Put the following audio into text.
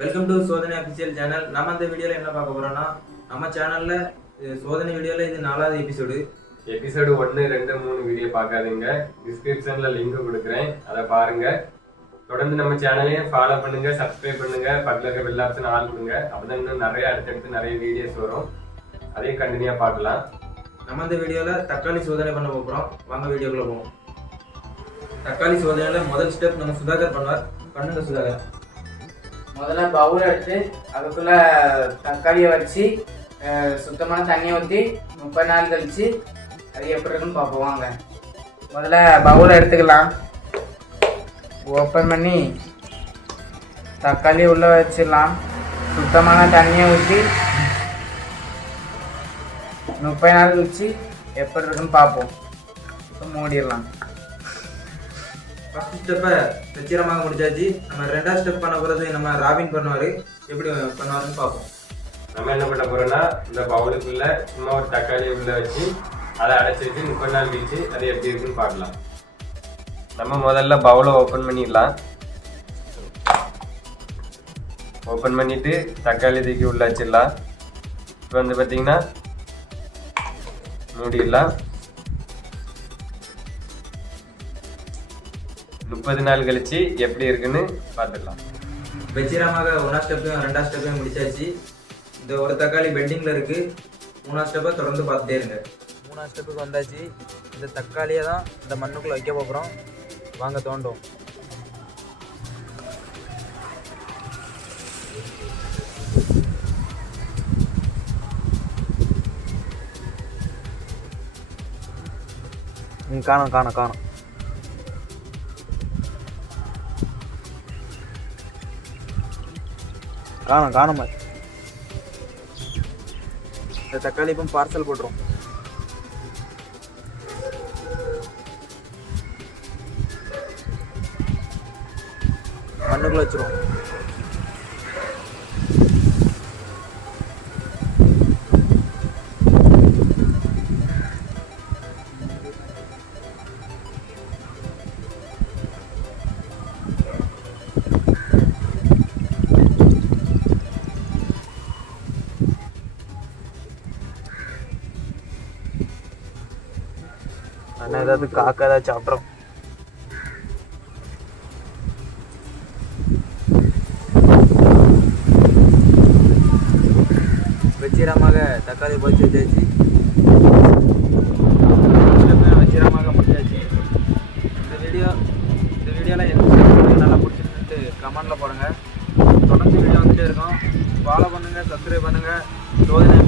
Welcome to சோதனை official channel நம்ம இந்த வீடியோல என்ன பார்க்க போறோம்னா நம்ம சேனல்ல சோதனை வீடியோல இது நாலாவது எபிசோடு எபிசோடு ஒன்று ரெண்டு மூணு வீடியோ பார்க்காதீங்க. டிஸ்கிரிப்ஷன்ல லிங்க் கொடுக்குறேன். அதை பாருங்க. தொடர்ந்து நம்ம சேனலையும் ஃபாலோ பண்ணுங்க சப்ஸ்கிரைப் பண்ணுங்க பக்கத்துல இருக்க பெல் ஆப்ஷன் ஆல் கொடுங்க. அப்பதான் இன்னும் நிறைய அடுத்தடுத்து நிறைய வீடியோஸ் வரும். அதையும் கண்டினியூா பார்க்கலாம். நம்ம இந்த வீடியோல தக்காளி சோதனை பண்ண போறோம். வாங்க வீடியோக்குள்ள போவோம். தக்காளி சோதனையில முதல் ஸ்டெப் நம்ம சுதாகர் பண்ணுவார். பண்ணுங்க சுதாகர். முதல்ல பவுல் எடுத்து அதுக்குள்ள தக்காளியை வச்சு சுத்தமான தண்ணியை ஊற்றி முப்பது நாள் கழிச்சு அது எப்படி இருக்குன்னு பார்ப்போம் வாங்க. முதல்ல பவுலை எடுத்துக்கலாம். ஓப்பன் பண்ணி தக்காளி உள்ள வச்சிடலாம். சுத்தமான தண்ணியை ஊற்றி முப்பது நாள் கழிச்சு எப்படி இருக்குன்னு பார்ப்போம். இப்போ மூடிடலாம். ஃபஸ்ட் ஸ்டெப்பை வெச்சிரமாக முடிச்சாச்சு. நம்ம ரெண்டாவது ஸ்டெப் பண்ண போகிறது நம்ம ராபின் பண்ணுவார். எப்படி பண்ணுவாருன்னு பார்ப்போம். நம்ம என்ன பண்ண போகிறோம்னா இந்த பவுலுக்குள்ள சும்மா ஒரு தக்காளி உள்ளே வச்சு அதை அடைச்சி வச்சு முப்பது நாள் கழிச்சு அது எப்படி இருக்குன்னு பார்க்கலாம். நம்ம முதல்ல பவுலை ஓப்பன் பண்ணிடலாம். ஓப்பன் பண்ணிட்டு தக்காளி தூக்கி உள்ள வச்சிடலாம். இப்போ வந்து பார்த்தீங்கன்னா மூடிடலாம். முப்பது நாள் கழிச்சு எப்படி இருக்குன்னு பார்த்துடலாம் வெச்சிரமாக ஒன்றா ஸ்டெப்பையும் ரெண்டாவது ஸ்டெப்பையும் முடிச்சாச்சு. இந்த ஒரு தக்காளி பெண்டிங்ல இருக்கு. மூணாவது ஸ்டெப்பை தொடர்ந்து பார்த்துட்டே இருங்க. மூணாவது ஸ்டெப்புக்கு வந்தாச்சு. இந்த தக்காளியை தான் இந்த மண்ணுக்குள்ள வைக்க போகிறோம் வாங்க தோண்டும். ம் காணும் காணும். காணும் காணும். மாதிரி இந்த தக்காளி இப்போ பார்சல் போட்டுரும் மண்ணுக்குள்ள வச்சிருவோம். ஆனால் ஏதாவது காக்கா ஏதாவது சாப்பிட்றோம். வெச்சிரமாக தக்காளி பொறிச்சு வச்சாச்சு. வெச்சிரமாக முடிச்சாச்சு. இந்த வீடியோ இந்த வீடியோவில் எனக்கு நல்லா பிடிச்சிருந்துட்டு கமெண்டில் போடுங்க. தொடர்ந்து வீடியோ வந்துட்டே இருக்கோம். ஃபாலோ பண்ணுங்கள் சப்ஸ்கிரைப் பண்ணுங்கள் சோதனை